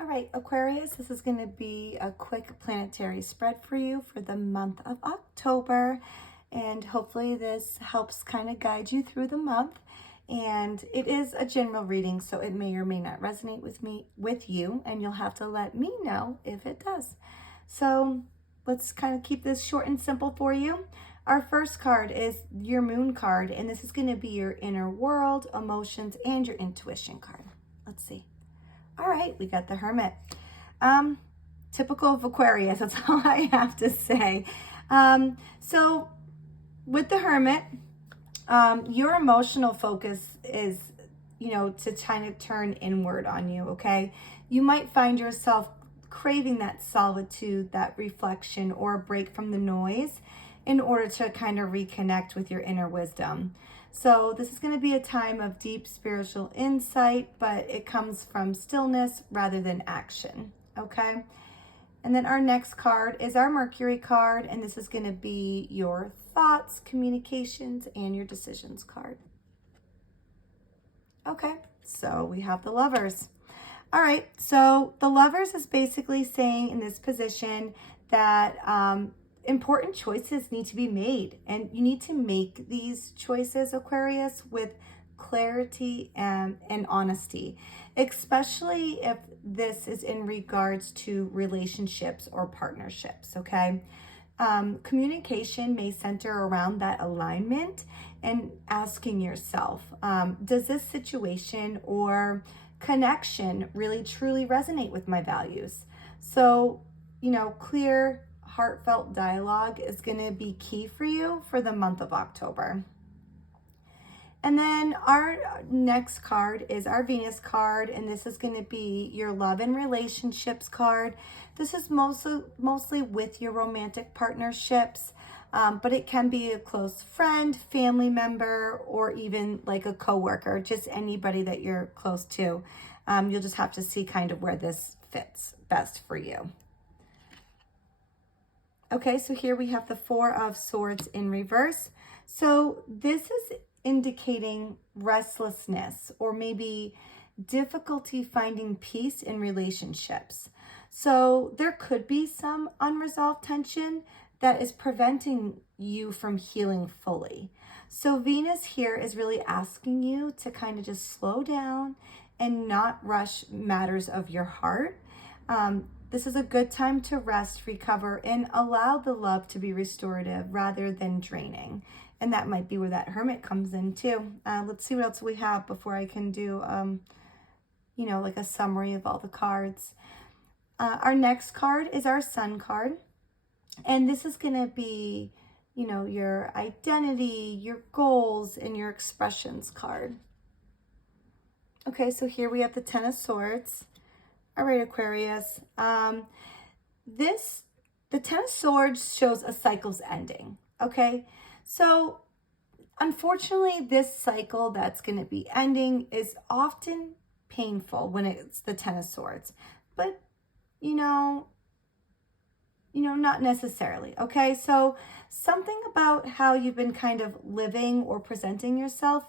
All right, Aquarius, this is going to be a quick planetary spread for you for the month of October. And hopefully this helps kind of guide you through the month. And it is a general reading, so it may or may not resonate with you, and you'll have to let me know if it does. So let's kind of keep this short and simple for you. Our first card is your moon card, and this is going to be your inner world, emotions, and your intuition card. Let's see. All right, we got the Hermit. Typical of Aquarius, that's all I have to say. So with the Hermit, your emotional focus is, to kind of turn inward on you, okay? You might find yourself craving that solitude, that reflection, or a break from the noise in order to kind of reconnect with your inner wisdom. So this is going to be a time of deep spiritual insight, but it comes from stillness rather than action, okay? And then our next card is our Mercury card, and this is going to be your thoughts, communications, and your decisions card. Okay, so we have the Lovers. All right, so the Lovers is basically saying in this position that important choices need to be made, and you need to make these choices, Aquarius, with clarity and honesty, especially if this is in regards to relationships or partnerships, okay? Communication may center around that alignment and asking yourself, does this situation or connection really truly resonate with my values? So, clear, heartfelt dialogue is going to be key for you for the month of October. And then our next card is our Venus card, and this is going to be your love and relationships card. This is mostly with your romantic partnerships, but it can be a close friend, family member, or even like a coworker, just anybody that you're close to. You'll just have to see kind of where this fits best for you. Okay, so here we have the Four of Swords in reverse. So this is indicating restlessness or maybe difficulty finding peace in relationships. So there could be some unresolved tension that is preventing you from healing fully. So Venus here is really asking you to kind of just slow down and not rush matters of your heart. This is a good time to rest, recover, and allow the love to be restorative rather than draining. And that might be where that Hermit comes in too. Let's see what else we have before I can do, like a summary of all the cards. Our next card is our Sun card. And this is going to be, your identity, your goals, and your expressions card. Okay, so here we have the Ten of Swords. All right, Aquarius. The Ten of Swords shows a cycle's ending, okay? So, unfortunately, this cycle that's going to be ending is often painful when it's the Ten of Swords. But, not necessarily, okay? So, something about how you've been kind of living or presenting yourself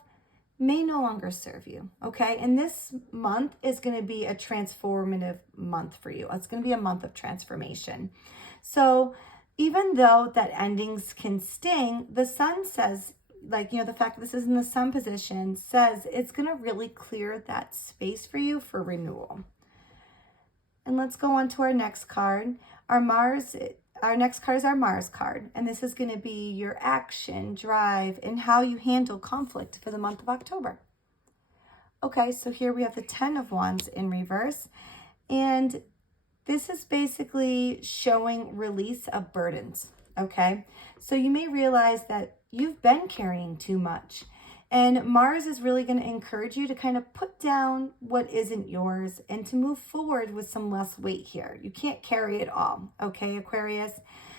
may no longer serve you, okay? And this month is going to be a transformative month for you. It's going to be a month of transformation. So even though that endings can sting, the Sun says, the fact that this is in the Sun position says it's going to really clear that space for you for renewal. And let's go on to our next card. Our next card is our Mars card, and this is going to be your action, drive, and how you handle conflict for the month of October. Okay, so here we have the Ten of Wands in reverse, and this is basically showing release of burdens, okay? So you may realize that you've been carrying too much, and Mars is really going to encourage you to kind of put down what isn't yours and to move forward with some less weight here. You can't carry it all, okay, Aquarius?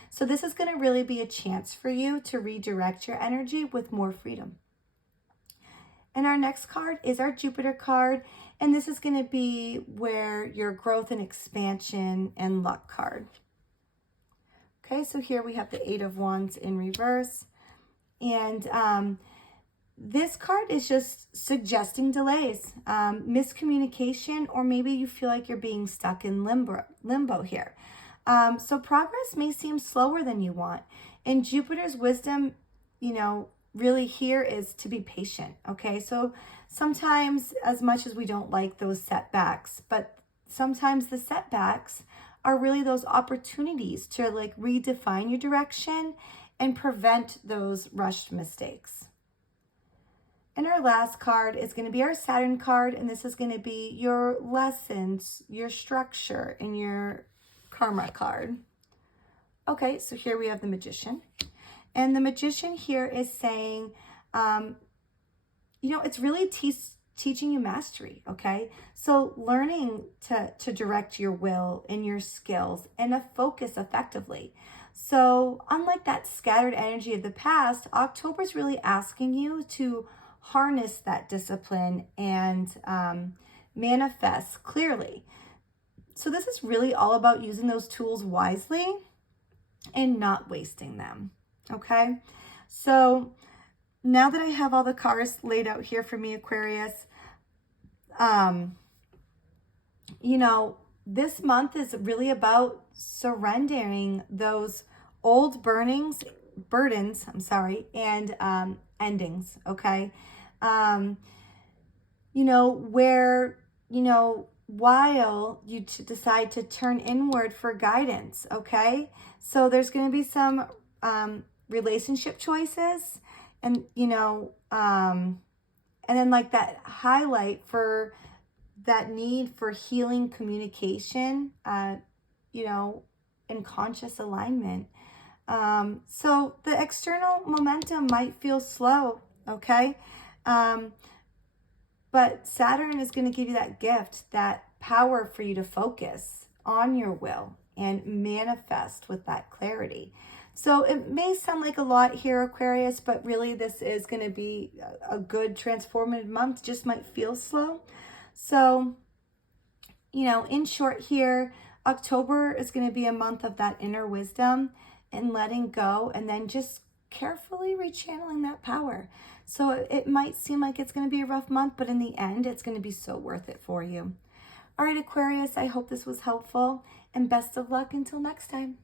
So this is going to really be a chance for you to redirect your energy with more freedom. And our next card is our Jupiter card, and this is going to be where your growth and expansion and luck card. Okay, so here we have the Eight of Wands in reverse, and this card is just suggesting delays, miscommunication, or maybe you feel like you're being stuck in limbo here. So progress may seem slower than you want. And Jupiter's wisdom, really here is to be patient, okay? So sometimes, as much as we don't like those setbacks, but sometimes the setbacks are really those opportunities to like redefine your direction and prevent those rushed mistakes. And our last card is going to be our Saturn card, and this is going to be your lessons, your structure, and your karma card. Okay, so here we have the Magician. And the Magician here is saying, it's really teaching you mastery, okay? So learning to direct your will and your skills and to focus effectively. So unlike that scattered energy of the past, October is really asking you to harness that discipline and manifest clearly. So this is really all about using those tools wisely and not wasting them, okay? So now that I have all the cards laid out here for me, Aquarius, this month is really about surrendering those old burdens, and endings, okay? While you decide to turn inward for guidance, okay? So there's going to be some relationship choices, and then like that highlight for that need for healing communication, in conscious alignment. So the external momentum might feel slow, okay? But Saturn is going to give you that gift, that power for you to focus on your will and manifest with that clarity. So it may sound like a lot here, Aquarius, but really this is going to be a good transformative month. Just might feel slow. So, in short here, October is going to be a month of that inner wisdom and letting go, and then just carefully rechanneling that power. So it might seem like it's going to be a rough month, but in the end, it's going to be so worth it for you. All right, Aquarius, I hope this was helpful, and best of luck until next time.